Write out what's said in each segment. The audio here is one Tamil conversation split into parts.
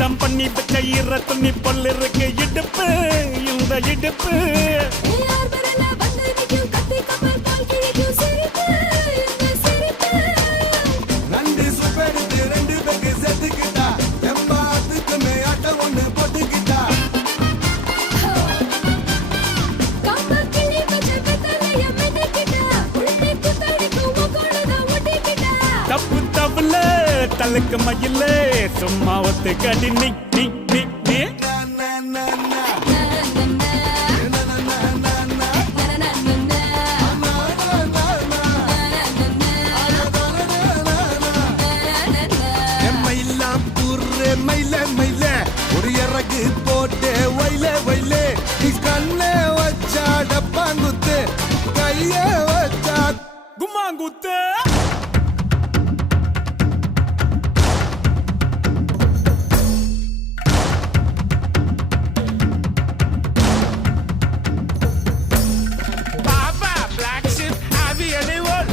சுத்தம் பண்ணி வச்ச ஈர துணி பொல் இருக்கு இடுப்பு இந்த இடுப்பு நண்டு சுப்பெடுத்து 2 பேருக்கு செத்துக்கிட்டா எம்மாத்துக்கு மேயாட்ட ஒண்ணு போட்டுக்கிட்டா தப்பு தப்புல தலுக்கு மயில சும்மா ஒத்து கடி நீ நீ நீ நீ மயில மயில ஒரு இறகு போட்டு வயல வயல கண்ண வச்சா டப்பாங்குத்து கைய வச்சா கும்மாங்குத்து Papa, black sheep, have you anyone?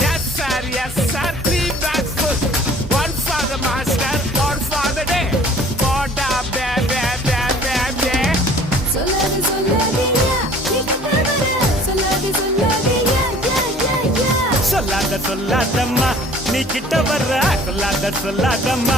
Yes sir, 3 bags full. One for the master, one for the day. Poda, be, be, be, be, be. சொல்லாதம்மா நீ கிட்ட வர்ற சொல்லாதம்மா